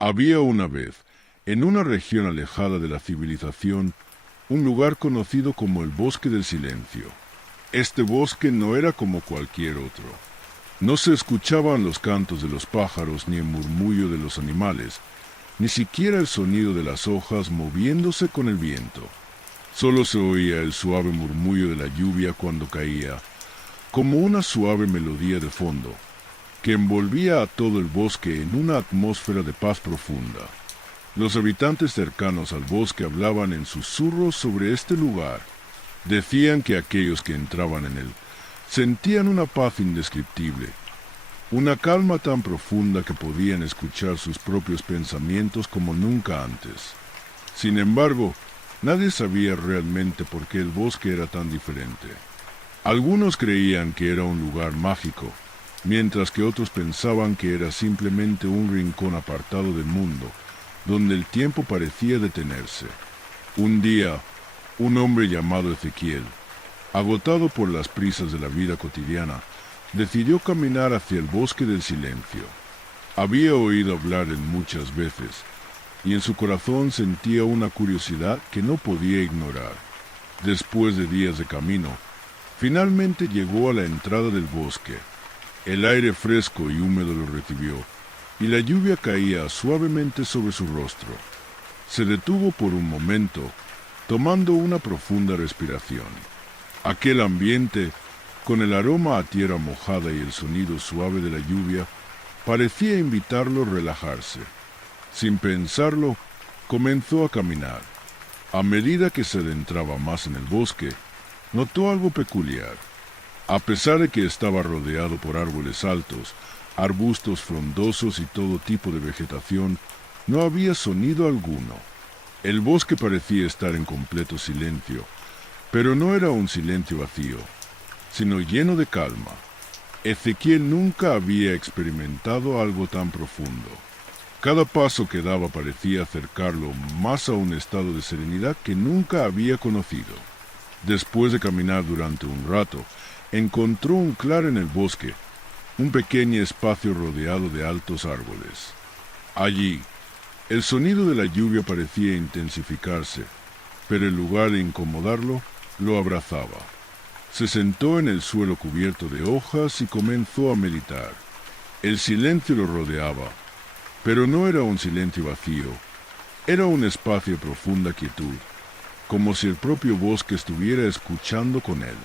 Había una vez, en una región alejada de la civilización, un lugar conocido como el Bosque del Silencio. Este bosque no era como cualquier otro. No se escuchaban los cantos de los pájaros ni el murmullo de los animales, ni siquiera el sonido de las hojas moviéndose con el viento. Solo se oía el suave murmullo de la lluvia cuando caía, como una suave melodía de fondo, que envolvía a todo el bosque en una atmósfera de paz profunda. Los habitantes cercanos al bosque hablaban en susurros sobre este lugar. Decían que aquellos que entraban en él sentían una paz indescriptible, una calma tan profunda que podían escuchar sus propios pensamientos como nunca antes. Sin embargo, nadie sabía realmente por qué el bosque era tan diferente. Algunos creían que era un lugar mágico, mientras que otros pensaban que era simplemente un rincón apartado del mundo, donde el tiempo parecía detenerse. Un día, un hombre llamado Ezequiel, agotado por las prisas de la vida cotidiana, decidió caminar hacia el Bosque del Silencio. Había oído hablar de él muchas veces, y en su corazón sentía una curiosidad que no podía ignorar. Después de días de camino, finalmente llegó a la entrada del bosque. El aire fresco y húmedo lo recibió, y la lluvia caía suavemente sobre su rostro. Se detuvo por un momento, tomando una profunda respiración. Aquel ambiente, con el aroma a tierra mojada y el sonido suave de la lluvia, parecía invitarlo a relajarse. Sin pensarlo, comenzó a caminar. A medida que se adentraba más en el bosque, notó algo peculiar. A pesar de que estaba rodeado por árboles altos, arbustos frondosos y todo tipo de vegetación, no había sonido alguno. El bosque parecía estar en completo silencio, pero no era un silencio vacío, sino lleno de calma. Ezequiel nunca había experimentado algo tan profundo. Cada paso que daba parecía acercarlo más a un estado de serenidad que nunca había conocido. Después de caminar durante un rato, encontró un claro en el bosque, un pequeño espacio rodeado de altos árboles. Allí, el sonido de la lluvia parecía intensificarse, pero en lugar de incomodarlo, lo abrazaba. Se sentó en el suelo cubierto de hojas y comenzó a meditar. El silencio lo rodeaba, pero no era un silencio vacío, era un espacio de profunda quietud, como si el propio bosque estuviera escuchando con él.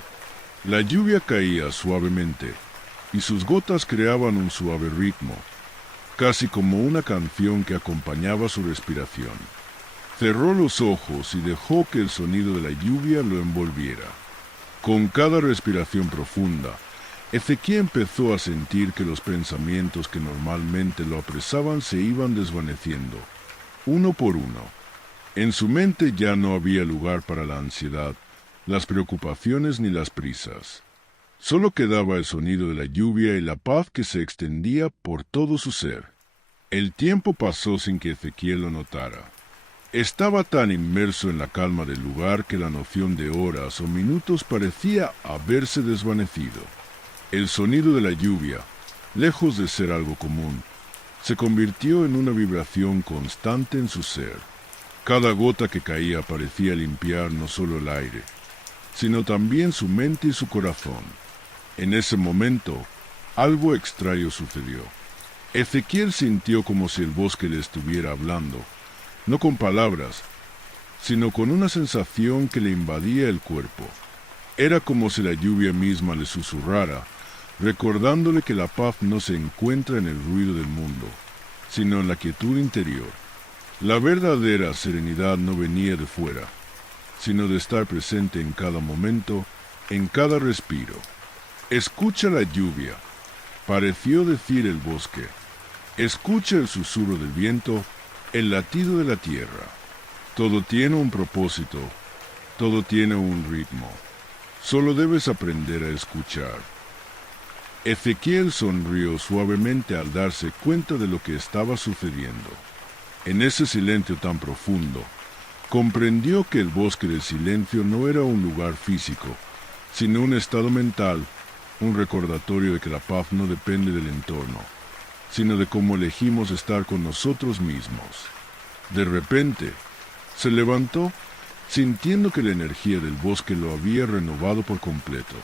La lluvia caía suavemente, y sus gotas creaban un suave ritmo, casi como una canción que acompañaba su respiración. Cerró los ojos y dejó que el sonido de la lluvia lo envolviera. Con cada respiración profunda, Ezequiel empezó a sentir que los pensamientos que normalmente lo apresaban se iban desvaneciendo, uno por uno. En su mente ya no había lugar para la ansiedad, las preocupaciones ni las prisas. Solo quedaba el sonido de la lluvia y la paz que se extendía por todo su ser. El tiempo pasó sin que Ezequiel lo notara. Estaba tan inmerso en la calma del lugar que la noción de horas o minutos parecía haberse desvanecido. El sonido de la lluvia, lejos de ser algo común, se convirtió en una vibración constante en su ser. Cada gota que caía parecía limpiar no solo el aire, sino también su mente y su corazón. En ese momento, algo extraño sucedió. Ezequiel sintió como si el bosque le estuviera hablando, no con palabras, sino con una sensación que le invadía el cuerpo. Era como si la lluvia misma le susurrara, recordándole que la paz no se encuentra en el ruido del mundo, sino en la quietud interior. La verdadera serenidad no venía de fuera, sino de estar presente en cada momento, en cada respiro. Escucha la lluvia, pareció decir el bosque. Escucha el susurro del viento, el latido de la tierra. Todo tiene un propósito, todo tiene un ritmo. Solo debes aprender a escuchar. Ezequiel sonrió suavemente al darse cuenta de lo que estaba sucediendo. En ese silencio tan profundo, comprendió que el bosque del silencio no era un lugar físico, sino un estado mental, un recordatorio de que la paz no depende del entorno, sino de cómo elegimos estar con nosotros mismos. De repente, se levantó, sintiendo que la energía del bosque lo había renovado por completo.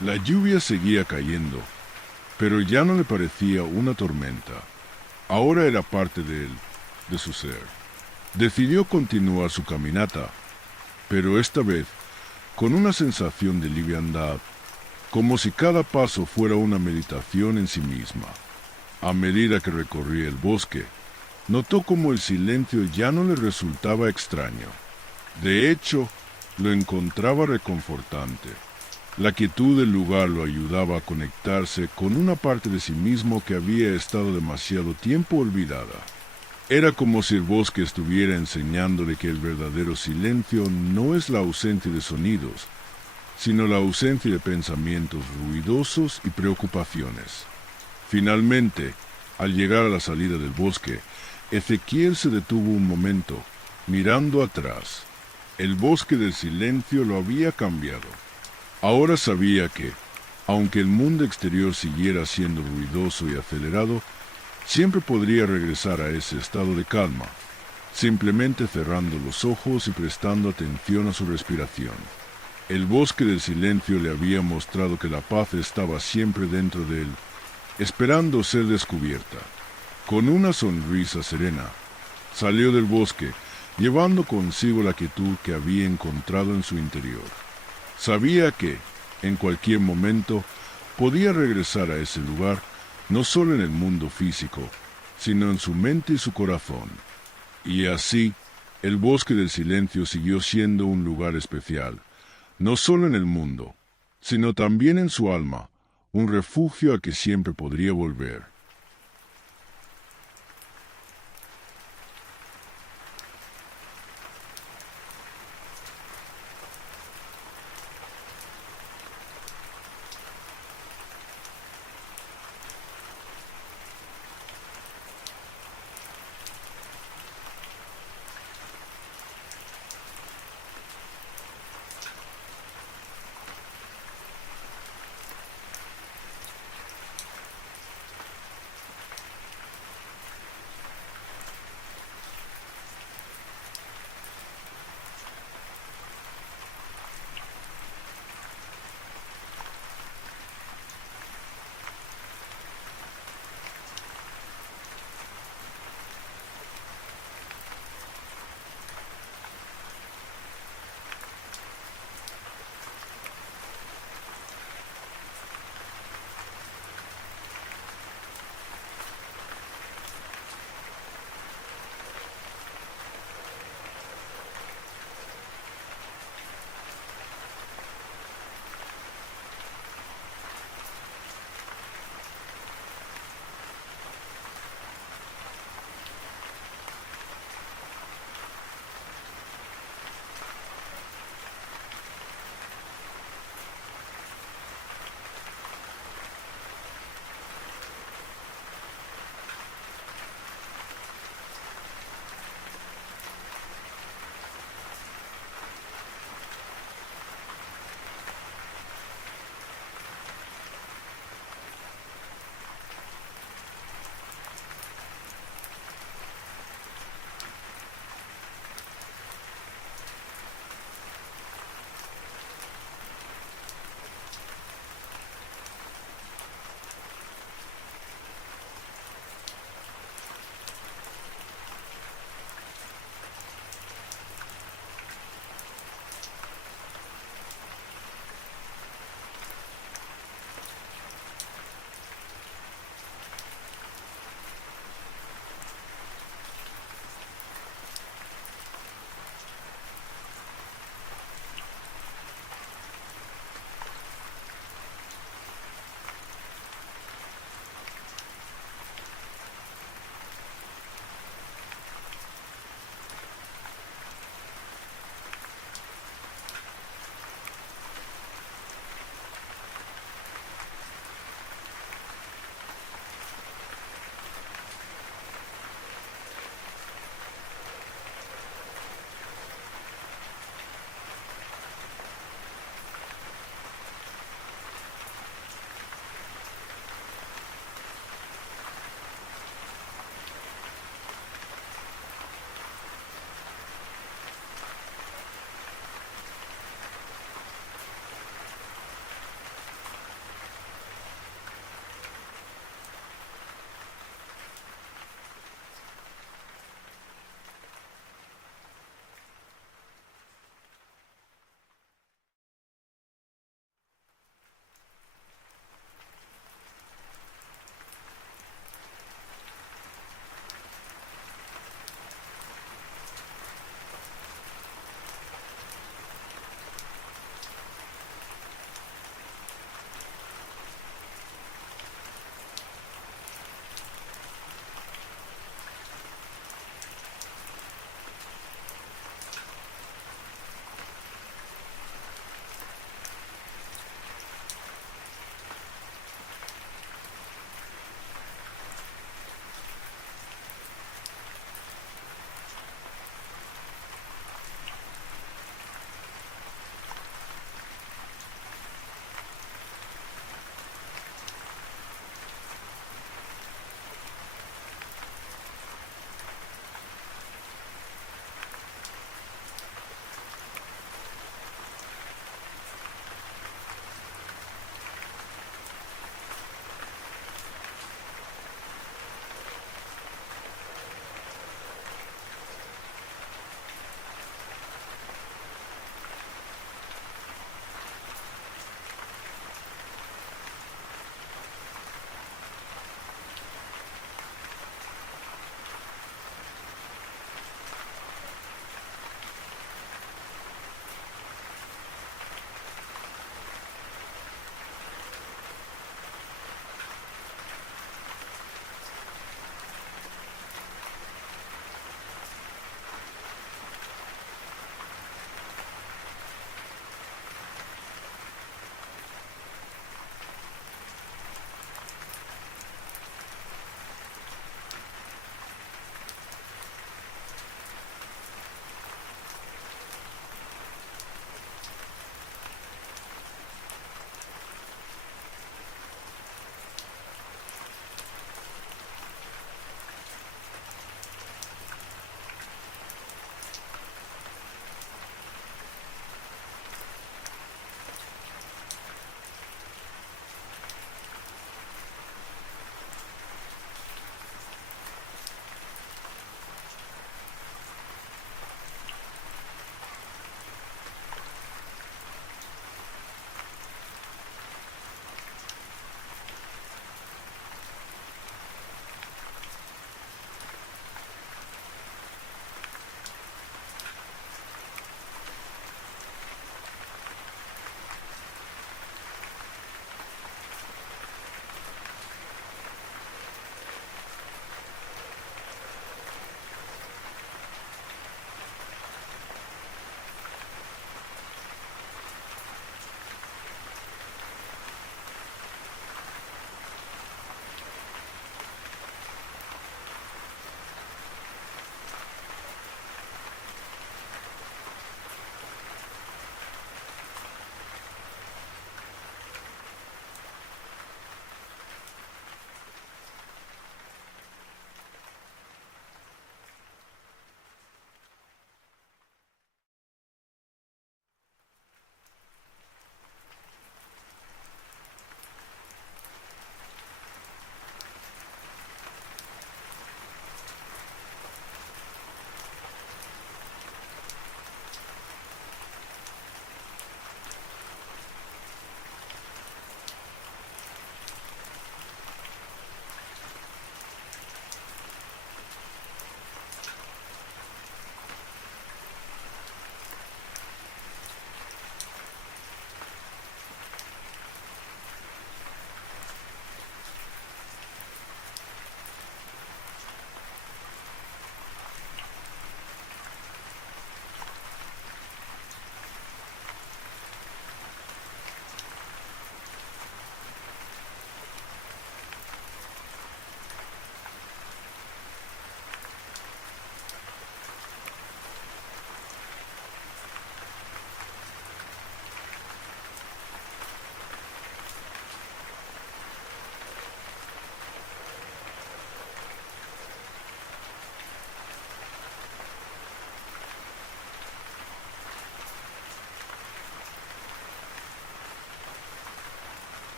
La lluvia seguía cayendo, pero ya no le parecía una tormenta. Ahora era parte de él, de su ser. Decidió continuar su caminata, pero esta vez con una sensación de liviandad, como si cada paso fuera una meditación en sí misma. A medida que recorría el bosque, notó cómo el silencio ya no le resultaba extraño. De hecho, lo encontraba reconfortante. La quietud del lugar lo ayudaba a conectarse con una parte de sí mismo que había estado demasiado tiempo olvidada. Era como si el bosque estuviera enseñándole que el verdadero silencio no es la ausencia de sonidos, sino la ausencia de pensamientos ruidosos y preocupaciones. Finalmente, al llegar a la salida del bosque, Ezequiel se detuvo un momento, mirando atrás. El bosque del silencio lo había cambiado. Ahora sabía que, aunque el mundo exterior siguiera siendo ruidoso y acelerado, siempre podría regresar a ese estado de calma, simplemente cerrando los ojos y prestando atención a su respiración. El bosque del silencio le había mostrado que la paz estaba siempre dentro de él, esperando ser descubierta. Con una sonrisa serena, salió del bosque, llevando consigo la quietud que había encontrado en su interior. Sabía que, en cualquier momento, podía regresar a ese lugar, no solo en el mundo físico, sino en su mente y su corazón. Y así, el bosque del silencio siguió siendo un lugar especial, no solo en el mundo, sino también en su alma, un refugio al que siempre podría volver.